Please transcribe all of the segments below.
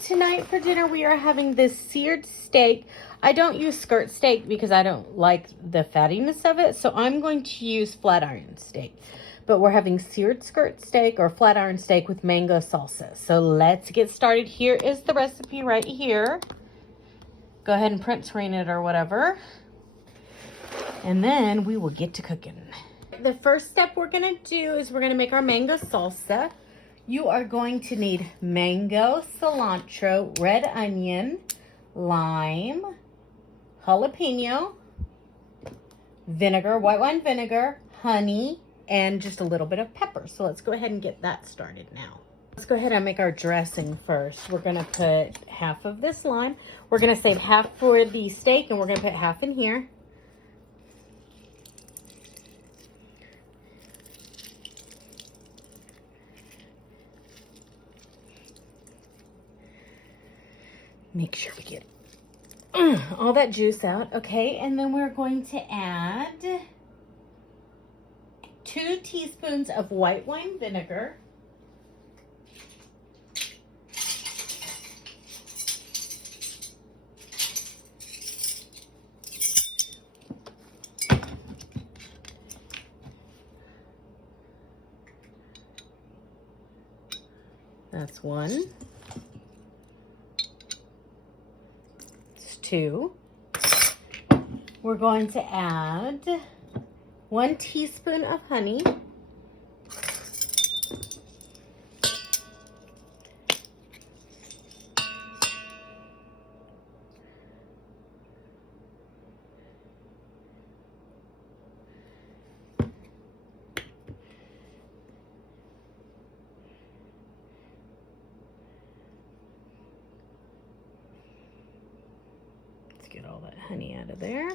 tonight for dinner we are having this seared steak. I don't use skirt steak because I don't like the fattiness of it, so I'm going to use flat iron steak. But we're having seared skirt steak or flat iron steak with mango salsa. So let's get started. Here is the recipe right here. Go ahead and print screen it or whatever. And then we will get to cooking. The first step we're gonna do is we're gonna make our mango salsa. You are going to need mango, cilantro, red onion, lime, jalapeno, vinegar, white wine vinegar, honey, and just a little bit of pepper. So let's go ahead and get that started now. Let's go ahead and make our dressing first. We're gonna put half of this lime. We're gonna save half for the steak and we're gonna put half in here. Make sure we get all that juice out. Okay, and then we're going to add 2 teaspoons of white wine vinegar. That's 1. 2. We're going to add 1 teaspoon of honey. Get all that honey out of there.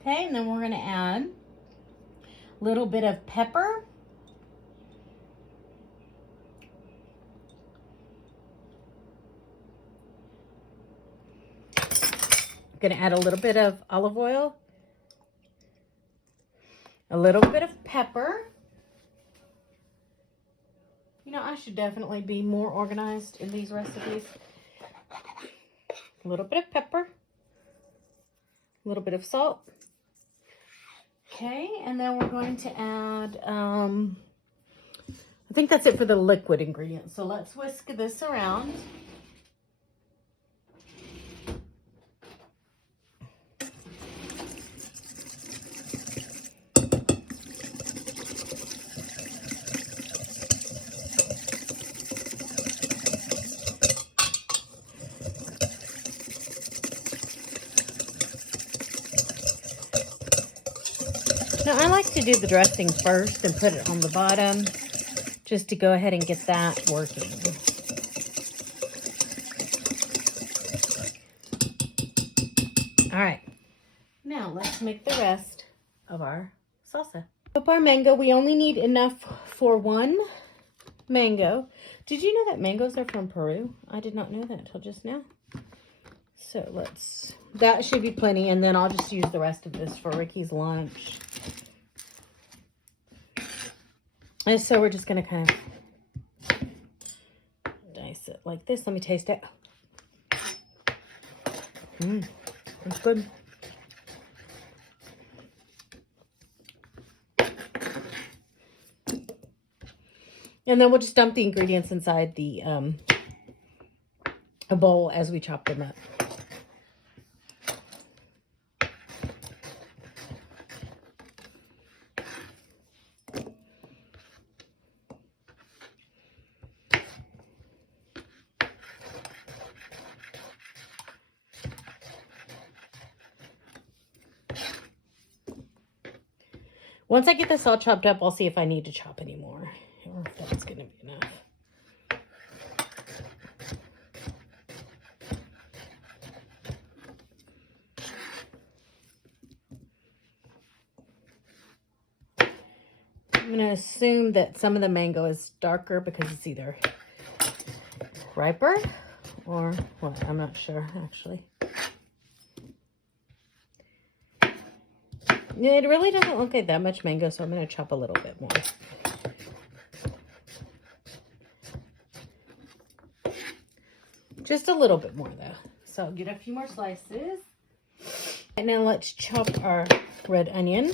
Okay, and then we're going to add a little bit of pepper. I'm going to add a little bit of olive oil, a little bit of pepper. You know, I should definitely be more organized in these recipes. A little bit of pepper, a little bit of salt. Okay, and then we're going to add, I think that's it for the liquid ingredients. So let's whisk this around. Now, I like to do the dressing first and put it on the bottom just to go ahead and get that working. All right, now let's make the rest of our salsa. With our mango, we only need enough for 1 mango. Did you know that mangoes are from Peru? I did not know that until just now. So that should be plenty, and then I'll just use the rest of this for Ricky's lunch. And so we're just going to kind of dice it like this. Let me taste it. That's good. And then we'll just dump the ingredients inside the a bowl as we chop them up. Once I get this all chopped up, I'll see if I need to chop any more, or if that's going to be enough. I'm going to assume that some of the mango is darker because it's either riper or what, I'm not sure actually. It really doesn't look like that much mango, so I'm going to chop a little bit more. Just a little bit more, though. So I'll get a few more slices. And now let's chop our red onion.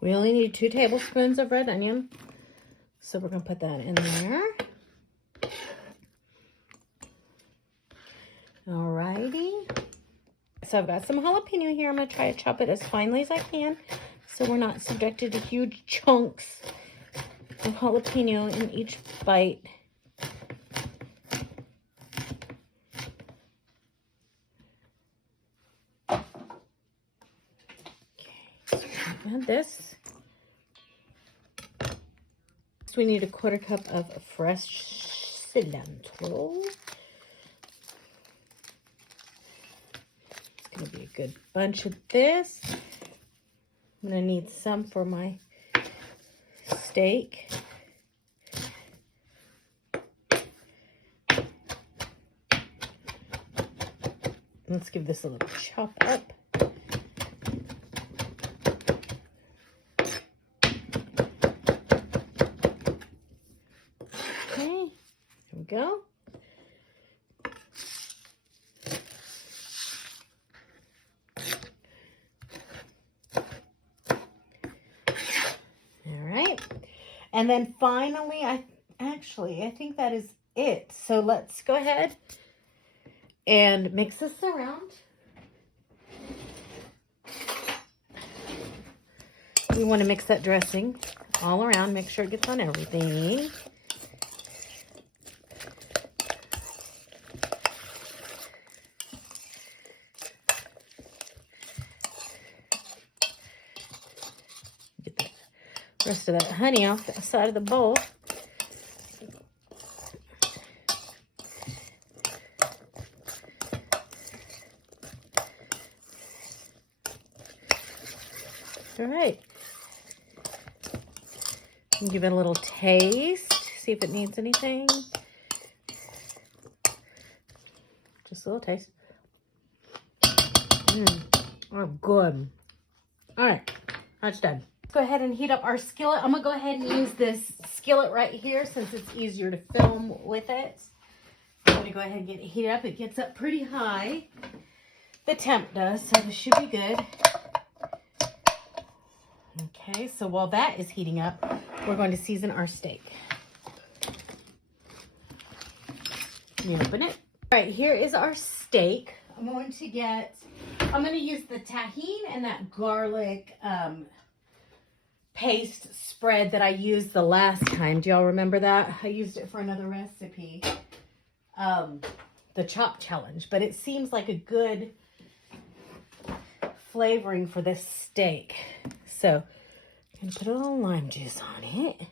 We only need 2 tablespoons of red onion. So we're going to put that in there. Alrighty. So I've got some jalapeno here. I'm going to try to chop it as finely as I can, so we're not subjected to huge chunks of jalapeno in each bite. Okay, so add this. So we need a 1/4 cup of fresh cilantro. It's going to be a good bunch of this. I'm going to need some for my steak. Let's give this a little chop up. Go. All right. And then finally, I think that is it. So let's go ahead and mix this around. We want to mix that dressing all around, make sure it gets on everything. Rest of that honey off the side of the bowl. All right. Give it a little taste. See if it needs anything. Just a little taste. Oh, good. All right. That's done. Go ahead and heat up our skillet. I'm gonna go ahead and use this skillet right here since it's easier to film with it. I'm gonna go ahead and get it heated up. It gets up pretty high. The temp does, so this should be good. Okay, so while that is heating up, we're going to season our steak. Let me open it. All right, here is our steak. I'm going to use the tahini and that garlic paste spread that I used the last time. Do y'all remember that? I used it for another recipe, the chop challenge, but it seems like a good flavoring for this steak. So I'm gonna put a little lime juice on it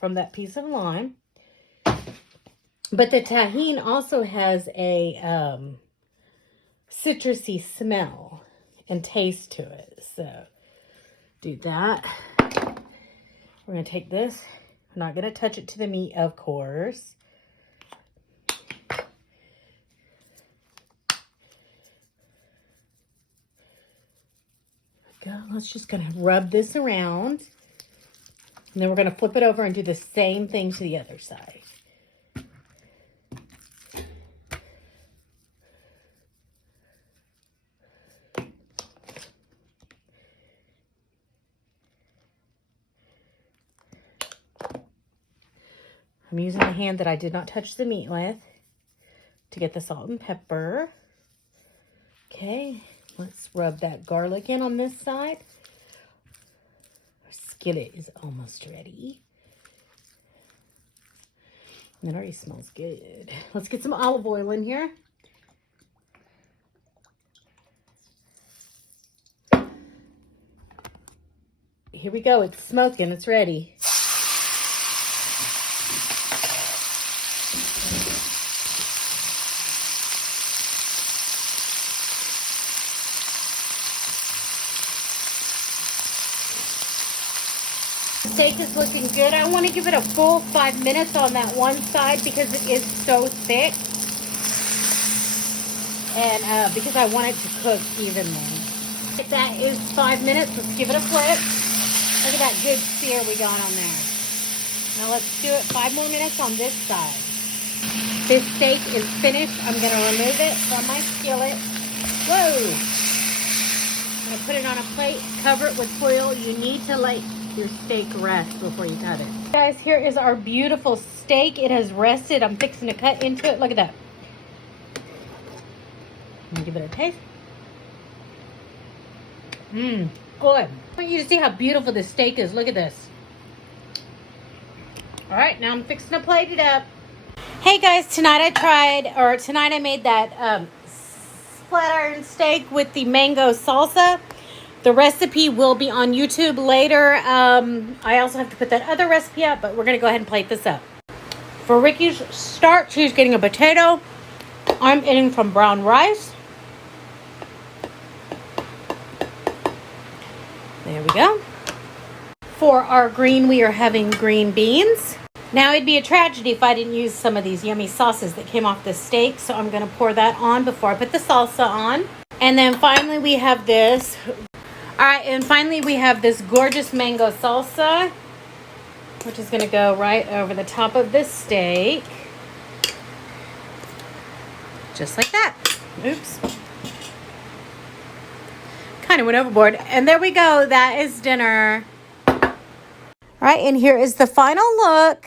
from that piece of lime. But the tahini also has a citrusy smell and taste to it. So do that. We're going to take this. I'm not going to touch it to the meat, of course. Go. Let's just going to rub this around. And then we're going to flip it over and do the same thing to the other side. I'm using the hand that I did not touch the meat with to get the salt and pepper. Okay, let's rub that garlic in on this side. Our skillet is almost ready. It already smells good. Let's get some olive oil in here. Here we go. It's smoking. It's ready. steak is looking good. I want to give it a full 5 minutes on that one side because it is so thick. And because I want it to cook evenly. If that is 5 minutes, let's give it a flip. Look at that good sear we got on there. Now let's do it 5 more minutes on this side. This steak is finished. I'm going to remove it from my skillet. Whoa! I'm going to put it on a plate, cover it with foil. You need to let your steak rest before you cut it. Guys, here is our beautiful steak. It has rested. I'm fixing to cut into it. Look at that. Let me give it a taste. Good. I want you to see how beautiful this steak is. Look at this. All right, now I'm fixing to plate it up. Hey guys, tonight I made that flat iron steak with the mango salsa. The recipe will be on YouTube later. I also have to put that other recipe up, but we're gonna go ahead and plate this up. For Ricky's start, she's getting a potato. I'm eating from brown rice. There we go. For our green, we are having green beans. Now, it'd be a tragedy if I didn't use some of these yummy sauces that came off the steak, so I'm going to pour that on before I put the salsa on. And then finally, we have this. All right, and finally, we have this gorgeous mango salsa, which is going to go right over the top of this steak. Just like that. Oops. Kind of went overboard. And there we go. That is dinner. All right, and here is the final look.